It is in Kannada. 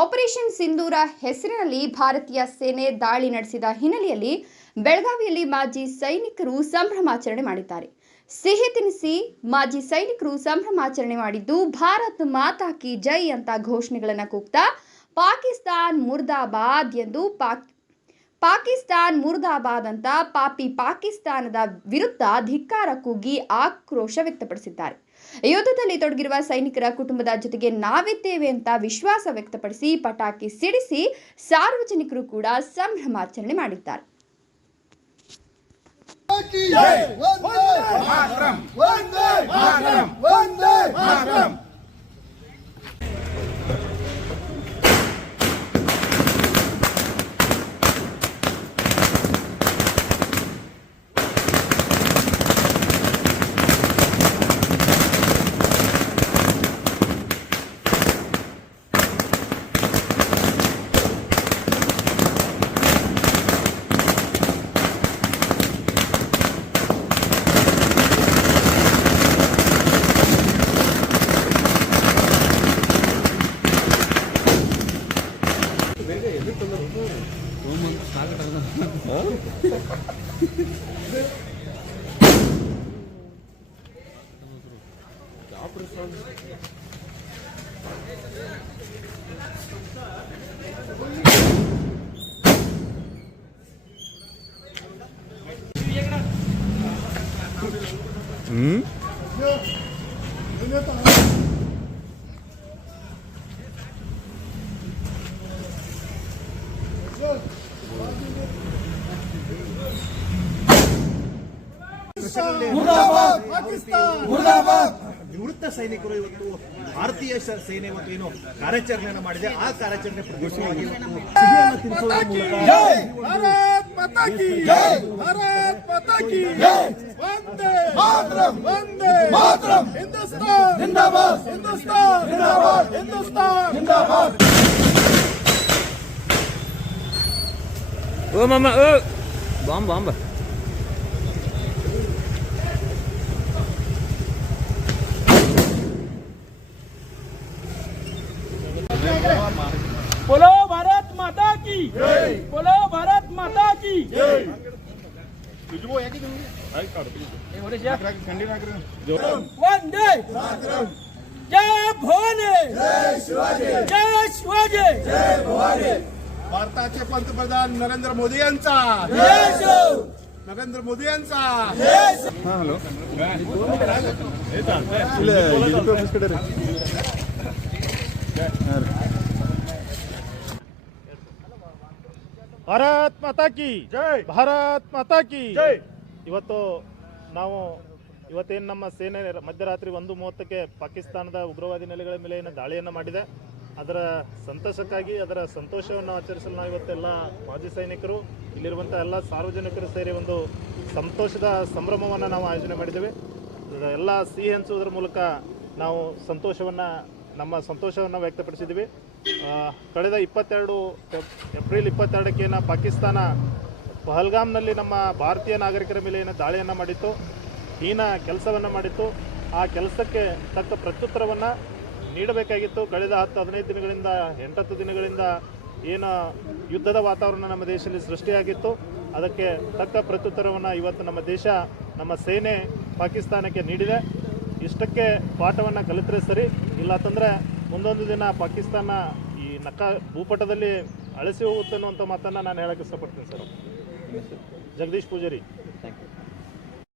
ಆಪರೇಷನ್ ಸಿಂಧೂರ ಹೆಸರಿನಲ್ಲಿ ಭಾರತೀಯ ಸೇನೆ ದಾಳಿ ನಡೆಸಿದ ಹಿನ್ನೆಲೆಯಲ್ಲಿ ಬೆಳಗಾವಿಯಲ್ಲಿ ಮಾಜಿ ಸೈನಿಕರು ಸಂಭ್ರಮಾಚರಣೆ ಮಾಡಿದ್ದಾರೆ. ಸಿಹಿ ತಿನಿಸಿ, ಮಾಜಿ ಸೈನಿಕರು ಸಂಭ್ರಮಾಚರಣೆ ಮಾಡಿದ್ದು, ಭಾರತ್ ಮಾತಾ ಕಿ ಜೈ ಅಂತ ಘೋಷಣೆಗಳನ್ನು ಕೂಗ್ತಾ ಪಾಕಿಸ್ತಾನ್ ಮುರ್ದಾಬಾದ್ ಎಂದು ಪಾಕ್, ಪಾಕಿಸ್ತಾನ್ ಮುರ್ದಾಬಾದ್ ಅಂತ ಪಾಪಿ ಪಾಕಿಸ್ತಾನದ ವಿರುದ್ಧ ಧಿಕ್ಕಾರ ಕೂಗಿ ಆಕ್ರೋಶ ವ್ಯಕ್ತಪಡಿಸಿದ್ದಾರೆ. ಯುದ್ಧದಲ್ಲಿ ತೊಡಗಿರುವ ಸೈನಿಕರ ಕುಟುಂಬದ ಜೊತೆಗೆ ನಾವಿದ್ದೇವೆ ಅಂತ ವಿಶ್ವಾಸ ವ್ಯಕ್ತಪಡಿಸಿ ಪಟಾಕಿ ಸಿಡಿಸಿ ಸಾರ್ವಜನಿಕರು ಕೂಡ ಸಂಭ್ರಮಾಚರಣೆ ಮಾಡಿದ್ದಾರೆ. Hmm? ಮುರ್ದಾಬಾದ್ ನಿವೃತ್ತ ಸೈನಿಕರು ಇವತ್ತು ಭಾರತೀಯ ಸೇನೆ ಮತ್ತು ಏನು ಕಾರ್ಯಾಚರಣೆಯನ್ನು ಮಾಡಿದೆ. ಆ ಕಾರ್ಯಾಚರಣೆ ಪ್ರದರ್ಶನವಾಗಿ ಓ ಮಾಮ ಓ. ಬಾಂಬಾ ಬಾಂಬ್. बोलो भारत माता की। बोलो भारत माता की। वंदे जय भवानी। जय शिवाजी। भारताचे पंतप्रधान नरेंद्र मोदी यांचा। जय शिव नरेंद्र मोदी यांचा। ಭಾರತ್ ಮಾತಾ ಕಿ ಜೈ. ಭಾರತ್ ಮಾತಾ ಕಿ. ಜೈ. ಇವತ್ತು ನಾವು ಇವತ್ತೇನು ನಮ್ಮ ಸೇನೆ ಮಧ್ಯರಾತ್ರಿ ಒಂದು ಮೂವತ್ತಕ್ಕೆ ಪಾಕಿಸ್ತಾನದ ಉಗ್ರವಾದಿ ನೆಲೆಗಳ ಮೇಲೆ ಏನು ದಾಳಿಯನ್ನು ಮಾಡಿದೆ. ಅದರ ಸಂತೋಷಕ್ಕಾಗಿ ಅದರ ಸಂತೋಷವನ್ನು ಆಚರಿಸಲು ನಾವು ಇವತ್ತೆಲ್ಲ ಮಾಜಿ ಸೈನಿಕರು ಇಲ್ಲಿರುವಂಥ ಎಲ್ಲ ಸಾರ್ವಜನಿಕರು ಸೇರಿ ಒಂದು ಸಂತೋಷದ ಸಂಭ್ರಮವನ್ನು ನಾವು ಆಯೋಜನೆ ಮಾಡಿದ್ದೇವೆ. ಎಲ್ಲ ಸಿಹಿ ಹಂಚುವುದರ ಮೂಲಕ ನಾವು ಸಂತೋಷವನ್ನು ನಮ್ಮ ಸಂತೋಷವನ್ನು ವ್ಯಕ್ತಪಡಿಸಿದ್ದೀವಿ. ಕಳೆದ ಇಪ್ಪತ್ತೆರಡು ಏಪ್ರಿಲ್ ಇಪ್ಪತ್ತೆರಡಕ್ಕೆ ಏನು ಪಾಕಿಸ್ತಾನ ಪಹಲ್ಗಾಮ್ನಲ್ಲಿ ನಮ್ಮ ಭಾರತೀಯ ನಾಗರಿಕರ ಮೇಲೆ ಏನು ದಾಳಿಯನ್ನು ಮಾಡಿತ್ತು, ಹೀನ ಕೆಲಸವನ್ನು ಮಾಡಿತ್ತು. ಆ ಕೆಲಸಕ್ಕೆ ತಕ್ಕ ಪ್ರತ್ಯುತ್ತರವನ್ನು ನೀಡಬೇಕಾಗಿತ್ತು. ಕಳೆದ ಹತ್ತು, ಹದಿನೈದು ದಿನಗಳಿಂದ, ಎಂಟತ್ತು ದಿನಗಳಿಂದ ಏನು ಯುದ್ಧದ ವಾತಾವರಣ ನಮ್ಮ ದೇಶದಲ್ಲಿ ಸೃಷ್ಟಿಯಾಗಿತ್ತು. ಅದಕ್ಕೆ ತಕ್ಕ ಪ್ರತ್ಯುತ್ತರವನ್ನು ಇವತ್ತು ನಮ್ಮ ದೇಶ, ನಮ್ಮ ಸೇನೆ ಪಾಕಿಸ್ತಾನಕ್ಕೆ ನೀಡಿದೆ. ಇಷ್ಟಕ್ಕೆ ಪಾಠವನ್ನು ಕಲಿತರೆ ಸರಿ ಇಲ್ಲ ಅಂತಂದರೆ ಮುಂದೊಂದು ದಿನ ಪಾಕಿಸ್ತಾನ ಈ ನಕ ಭೂಪಟದಲ್ಲಿ ಅಳಿಸಿ ಹೋಗುತ್ತೆ ಅನ್ನುವಂಥ ಮಾತನ್ನು ನಾನು ಹೇಳಕ್ಕೆ ಇಷ್ಟಪಡ್ತೀನಿ ಸರ್. ಜಗದೀಶ್ ಪೂಜಾರಿ.